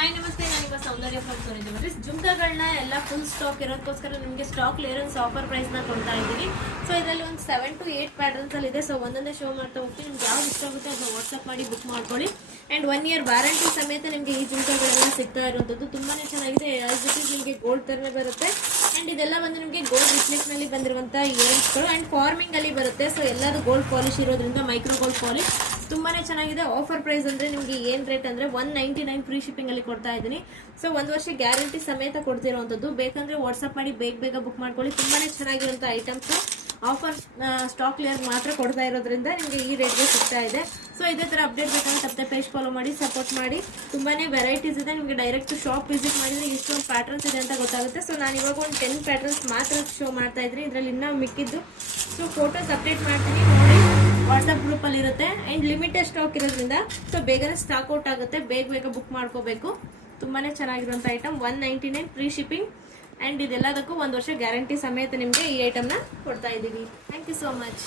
Hi ನಮಸ್ತೆ, ನಾನೀಗ ಸೌಂದರ್ಯ from ತೋರಿದ್ದೆ. ಜುಮ್ಕಾಗಳನ್ನ ಎಲ್ಲ ಫುಲ್ ಸ್ಟಾಕ್ ಇರೋದಕ್ಕೋಸ್ಕರ ನಿಮಗೆ ಸ್ಟಾಕ್ ಕ್ಲಿಯರೆನ್ಸ್ ಆಫರ್ ಪ್ರೈಸ್ನ ಕೊಡ್ತಾ ಇದ್ದೀವಿ. ಸೊ ಇದರಲ್ಲಿ ಒಂದು 7 to 8 ಪ್ಯಾಟರ್ನ್ಸ್ ಅಲ್ಲಿ ಇದೆ. ಸೊ ಒಂದೊಂದೇ ಶೋ ಮಾಡ್ತಾ ಹೋಗ್ತೀನಿ. ನಿಮ್ಗೆ ಯಾವ್ದು ಇಷ್ಟ ಆಗುತ್ತೆ ಅದನ್ನ ವಾಟ್ಸ್ಆಪ್ ಮಾಡಿ ಬುಕ್ ಮಾಡ್ಕೊಳ್ಳಿ. ಆ್ಯಂಡ್ 1 year ವ್ಯಾರಂಟಿ ಸಮೇತ ನಿಮಗೆ ಈ ಜುಮ್ಕಾಗಳೆಲ್ಲ ಸಿಗ್ತಾ ಇರುವಂಥದ್ದು ತುಂಬಾನೇ ಚೆನ್ನಾಗಿದೆ. ಆಸ್ ಇಟ್ ಈಸ್ ನಿಮಗೆ ಗೋಲ್ಡ್ ಥರನೇ ಬರುತ್ತೆ. ಆ್ಯಂಡ್ ಇದೆಲ್ಲ ಬಂದು ನಿಮಗೆ ಗೋಲ್ಡ್ ರಿಫ್ಲೆಕ್ಟ್ನಲ್ಲಿ ಬಂದಿರುವಂಥ ಇಯರಿಂಗ್ಸ್ಗಳು ಆ್ಯಂಡ್ ಫಾರ್ಮಿಂಗ್ ಅಲ್ಲಿ ಬರುತ್ತೆ. ಸೊ ಎಲ್ಲರೂ ಗೋಲ್ಡ್ ಪಾಲಿಶ್ ಇರೋದ್ರಿಂದ ಮೈಕ್ರೋ ಗೋಲ್ಡ್ ಪಾಲಿಶ್ ತುಂಬಾನೇ ಚೆನ್ನಾಗಿದೆ. ಆಫರ್ ಪ್ರೈಸ್ ಅಂದ್ರೆ ನಿಮಗೆ ಏನ್ ರೇಟ್ ಅಂದ್ರೆ 199 ಫ್ರೀ ಶಿಪ್ಪಿಂಗ್ ಅಲ್ಲಿ ಕೊಡ್ತಾ ಇದ್ದೀನಿ. ಸೊ 1 ವರ್ಷ ಗ್ಯಾರಂಟಿ ಸಮೇತ ಕೊಡ್ತಿರೋಂಥದ್ದು. ಬೇಕಂದ್ರೆ ವಾಟ್ಸ್ಆಪ್ ಮಾಡಿ ಬೇಗ ಬುಕ್ ಮಾಡ್ಕೊಳ್ಳಿ. ತುಂಬಾನೇ ಚೆನ್ನಾಗಿರುವಂತ ಐಟಮ್ಸ್ ಆಫರ್ ಸ್ಟಾಕ್ ಕ್ಲಿಯರ್ ಮಾತ್ರ ಕೊಡ್ತಾ ಇರೋದ್ರಿಂದ ನಿಮಗೆ ಈ ರೇಟ್ಗೆ ಸಿಗ್ತಾ ಇದೆ. ಸೊ ಇದೇ ತರ ಅಪ್ಡೇಟ್ ಬೇಕಂದ್ರೆ ತಪ್ಪದೆ ಪೇಜ್ ಫಾಲೋ ಮಾಡಿ, ಸಪೋರ್ಟ್ ಮಾಡಿ. ತುಂಬಾನೇ ವೆರೈಟೀಸ್ ಇದೆ. ನಿಮಗೆ ಡೈರೆಕ್ಟ್ ಶಾಪ್ ವಿಸಿಟ್ ಮಾಡಿದ್ರೆ ಇಷ್ಟೊಂದು ಪ್ಯಾಟರ್ನ್ಸ್ ಇದೆ ಅಂತ ಗೊತ್ತಾಗುತ್ತೆ. ಸೊ ನಾನು ಇವಾಗ ಒಂದು 10 ಪ್ಯಾಟರ್ನ್ಸ್ ಮಾತ್ರ ಶೋ ಮಾಡ್ತಾ ಇದ್ದೀನಿ. ಇದರಲ್ಲಿ ಇನ್ನೂ ಮಿಕ್ಕಿದ್ದು ಸೊ ಫೋಟೋಸ್ ಅಪ್ಡೇಟ್ ಮಾಡ್ತೀನಿ, ನೋಡಿ. ವಾಟ್ಸಪ್ ಗ್ರೂಪಲ್ಲಿ ಇರುತ್ತೆ. ಆ್ಯಂಡ್ ಲಿಮಿಟೆಡ್ ಸ್ಟಾಕ್ ಇರೋದ್ರಿಂದ ಸೊ ಬೇಗನೆ ಸ್ಟಾಕ್ ಔಟ್ ಆಗುತ್ತೆ. ಬೇಗ ಬುಕ್ ಮಾಡ್ಕೋಬೇಕು. ತುಂಬಾ ಚೆನ್ನಾಗಿರುವಂಥ ಐಟಮ್. 199 free shipping. ಆ್ಯಂಡ್ ಇದೆಲ್ಲದಕ್ಕೂ 1 ವರ್ಷ ಗ್ಯಾರಂಟಿ ಸಮೇತ ನಿಮಗೆ ಈ ಐಟಮ್ನ ಕೊಡ್ತಾ ಇದ್ದೀವಿ. Thank you so much.